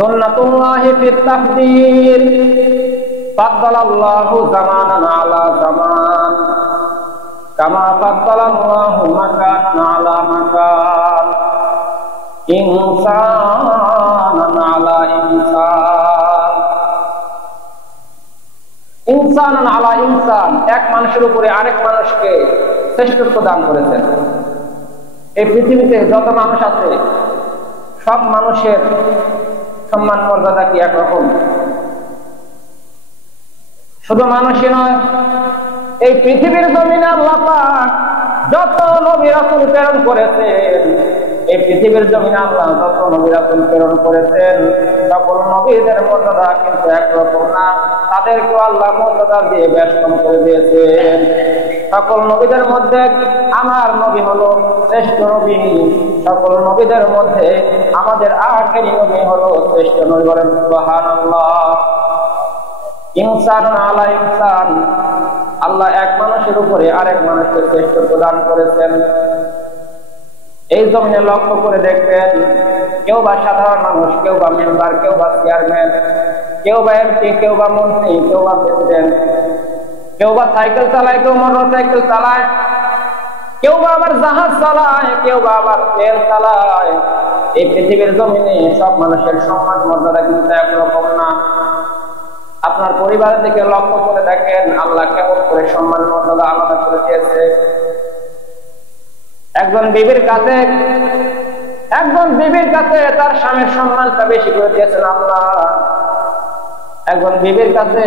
সুন্নাতুল্লাহি ফিত তাকদীর ফাদ্দালাল্লাহু জামানান আলা জামান কামা ফাদ্দালাল্লাহু মাকানান আলা মাকান ইনসানান আলা ইনসান। ইনসানান আলা ইনসান, এক মানুষের উপরে আরেক মানুষকে শ্রেষ্ঠত্ব দান করেছেন। এই পৃথিবীতে যত মানুষ আছে সব মানুষের সম্মান মর্যাদা কি একরকম? শুধু মানুষই নয়, এই পৃথিবীর জমিনে আল্লাহ পাক যত নবী রাসূল প্রেরণ করেছেন, এই পৃথিবীর জমিনে আল্লাহ যত নবী রাসূল প্রেরণ করেছেন, সকল নবীদের মর্যাদা কিন্তু একরকম না। তাদেরকে আল্লাহ মর্যাদা দিয়ে বেষ্টন করে দিয়েছেন। সকল নবীদের মধ্যে আমার নবী হলো শ্রেষ্ঠ নবী, সকল নবীদের মধ্যে আমাদের আখেরি নবী হলো শ্রেষ্ঠ নবী। বলেন সুবহানাল্লাহ। ইনসান আলা ইনসান, আল্লাহ এক মানুষের উপরে আরেক মানুষকে শ্রেষ্ঠত্ব দান করেছেন। এই জমিনে লক্ষ্য করে দেখবেন, কেউ বা সাধারণ মানুষ, কেউ বা মেম্বার, কেউ বা চেয়ারম্যান, কেউ বা এমপি, কেউ বা মন্ত্রী, কেউ বা প্রেসিডেন্ট, কেউ বা সাইকেল চালায়, কেউ মোটর সাইকেল চালায়, কেউ বা আবার জাহাজ চালায়, কেউ বা আবার প্লেন চালায়। এই পৃথিবীর জমিনে সব মানুষের সম্মান মর্যাদা কিন্তু একরকম না। আপনার পরিবার থেকে লক্ষ্য করে দেখেন আল্লাহ কেমন করে সম্মান মর্যাদা আলাদা করে দিয়েছে। একজন বিবির কাছে তার স্বামীর সম্মানটা বেশি করে দিয়েছেন আল্লাহ। একজন বিবির কাছে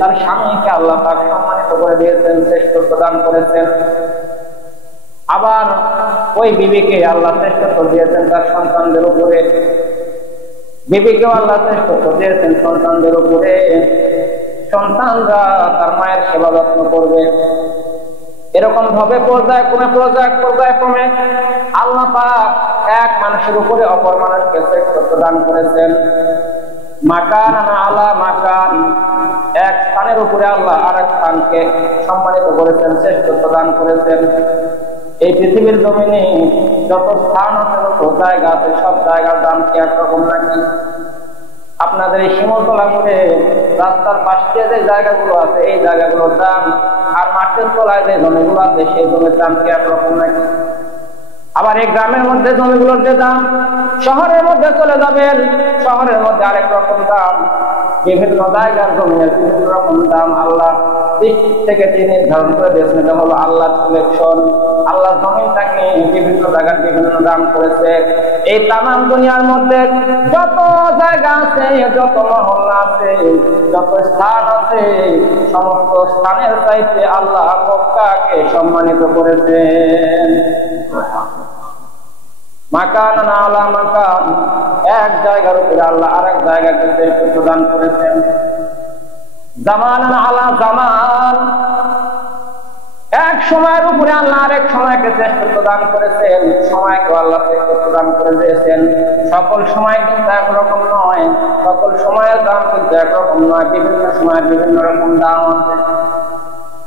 তার স্বামীকে আল্লাহ পাক সম্মানিত করে দিয়েছেন, শ্রেষ্ঠত্ব দান করেছেন। আবার ওই বিবিকে আল্লাহ শ্রেষ্ঠত্ব দিয়েছেন তার সন্তানদের উপরে। বিবিকেও আল্লাহ শ্রেষ্ঠত্ব দিয়েছেন সন্তানদের উপরে। সন্তানরা তার মায়ের সেবা যত্ন করবে। এরকম ভাবে পর্যায়ক্রমে আল্লাহ পাক এক মানুষের উপরে অপর মানুষকে শ্রেষ্ঠত্ব দান করেছেন। মাকান আলা মাকান, এক স্থানের উপরে আল্লাহ আরেক স্থানকে সম্মানিত করেছেন, শ্রেষ্ঠত্ব দান করেছেন। এই পৃথিবীর জমিনে যত স্থান আছে, যত জায়গা আছে, সব জায়গার দাম কি একরকম নাকি? আপনাদের এই শিমুলতলা করে রাস্তার পাশে যে জায়গাগুলো আছে, এই জায়গাগুলোর দাম আর মাঠের তলায় যে জমিগুলো আছে সেই জমির দাম কি একরকম নাকি? আবার এই গ্রামের মধ্যে জমিগুলোর যে দাম, শহরের মধ্যে চলে যাবেন, শহরের মধ্যে আরেক রকম দাম। বিভিন্ন জায়গার জমির বিভিন্ন রকম দাম আল্লাহ থেকে তিনি নির্ধারণ করে দিয়েছেন। এটা হলো আল্লাহ সিলেকশন। আল্লাহ জমিনটাকে বিভিন্ন জায়গার বিভিন্ন দাম করেছে। এই তামাম দুনিয়ার মধ্যে যত জায়গা আছে, যত মহল্লা আছে, যত স্থান আছে, সমস্ত স্থানের চাইতে আল্লাহ মক্কাকে সম্মানিত করেছেন। মাকান আলা মাকান, এক জায়গার উপরে আল্লাহ আরেক জায়গাকে শ্রেষ্ঠত্ব দান করেছেন। জামানান আলা জামান, এক সময়ের উপরে আল্লাহ আরেক সময়কে শ্রেষ্ঠত্ব দান করেছেন। সময়কে আল্লাহ শ্রেষ্ঠত্ব দান করে দিয়েছেন। সকল সময় কিন্তু একরকম নয়, সকল সময়ের দাম কিন্তু একরকম নয়। বিভিন্ন সময়ের বিভিন্ন রকম দাম আছে,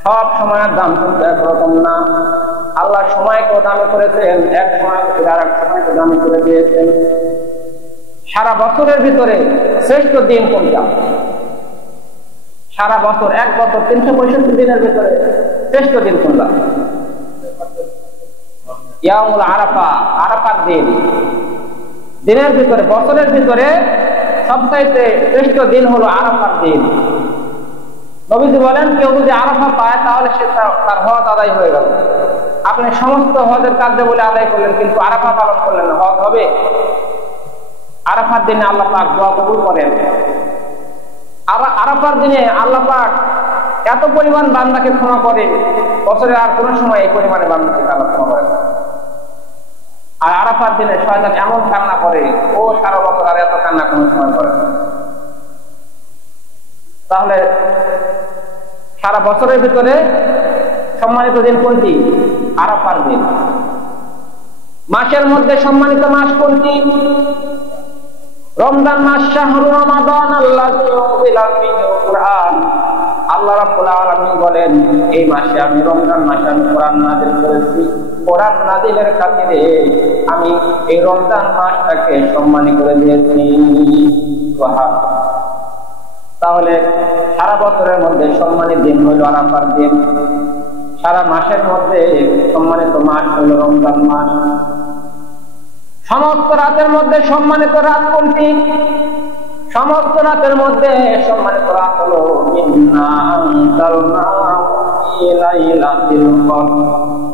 সব সময়ের দাম কিন্তু একরকম না। আল্লাহ সময়কেও দামি করেছেন, এক সময় আর এক সময়কে দামি করে দিয়েছেন। সারা বছরের ভিতরে শ্রেষ্ঠ দিন কোনটা? সারা বছর, এক বছর 365 দিনের ভিতরে শ্রেষ্ঠ দিন কোনটা? ইয়াউমুল আরাফা, আরাফার দিন। দিনের ভিতরে, বছরের ভিতরে সবচাইতে শ্রেষ্ঠ দিন হলো আরাফার দিন। নবীজি বলেন, কেউ যদি আরাফা পায় তাহলে সে তার হজ আদায় হয়ে গেল। আপনি সমস্ত হজের কার্য বলে আদায় করলেন, কিন্তু আরাফা পালন করলেন না, হজ হবে? আরাফার দিনে আল্লাহ পাক দোয়া কবুল করেন। আরাফার দিনে আল্লাহ পাক এত পরিমাণ বান্দাকে ক্ষমা করে, বছরের আর কোন সময় এই পরিমাণে বান্দাকে আল্লাহ ক্ষমা করে। আর আরাফার দিনে শয়তান এমন কান্না করে, ও সারা বছর আর এত কান্না কোনো সময় করে না। তাহলে সারা বছরের ভিতরে সম্মানিত দিন কোনটি? আরাফার দিন। মাসের মধ্যে সম্মানিত মাস কোনটি? রমজান মাস। শাহরু রমাদান আল্লাযী উনজিলা ফীহিল কুরআন। আল্লাহ রাব্বুল আলামিন বলেন, এই মাসে আমি রমজান মাসে আমি কোরআন নাযিল করেছি। কোরআন নাযিলের খাতিরে আমি এই রমজান মাসটাকে সম্মানিত করে দিয়েছি। তাহলে সারা বছরের মধ্যে সম্মানিত দিন হইল আরাফার দিন, সারা মাসের মধ্যে সম্মানিত মাস হইল রমজান মাস। সমস্ত রাতের মধ্যে সম্মানিত রাত কোনটি? সমস্ত রাতের মধ্যে সম্মানিত রাত হলো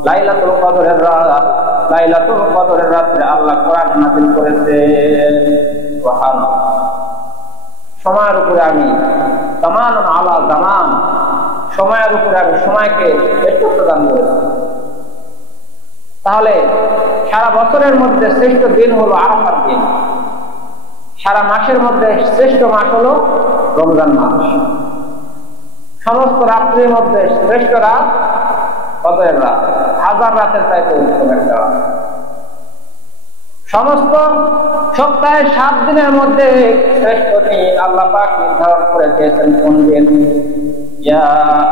লাইলাতুল কদরের রাত। লাইলাতুল কদরের রাতে আল্লাহ কোরআন নাযিল করেছেন। সুবহানাল্লাহ। সময়ের উপরে আমি জামানুন আলা জামান, সময়ের উপরে আমি সময়কে শ্রেষ্ঠ প্রদান করেছি। তাহলে সারা বছরের মধ্যে শ্রেষ্ঠ দিন হলো আরাফার দিন, সারা মাসের মধ্যে শ্রেষ্ঠ মাস হলো রমজান মাস। সমস্ত রাত্রির মধ্যে শ্রেষ্ঠ রাত কদরের রাত, হাজার রাতের চাইতে উত্তম একটা রাত। সমস্ত সপ্তাহে 7 দিনের মধ্যে শ্রেষ্ঠ দিন আল্লাহ পাক নির্ধারণ করে দিয়েছেন কোন দিন? ইয়া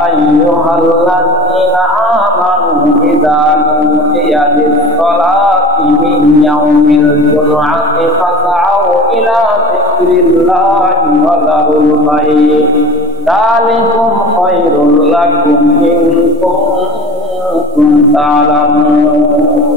আইয়ুহাল্লাযীনা আমানু ইযা নুদিয়া লিস-সালাতি মিন ইয়াউমিল জুমআতি ফাসআউ ইলা যিকরিল্লাহি ওয়া যারুল বাই'আ যালিকুম খায়রুল লাকুম ইন কুনতুম তা'লামুন।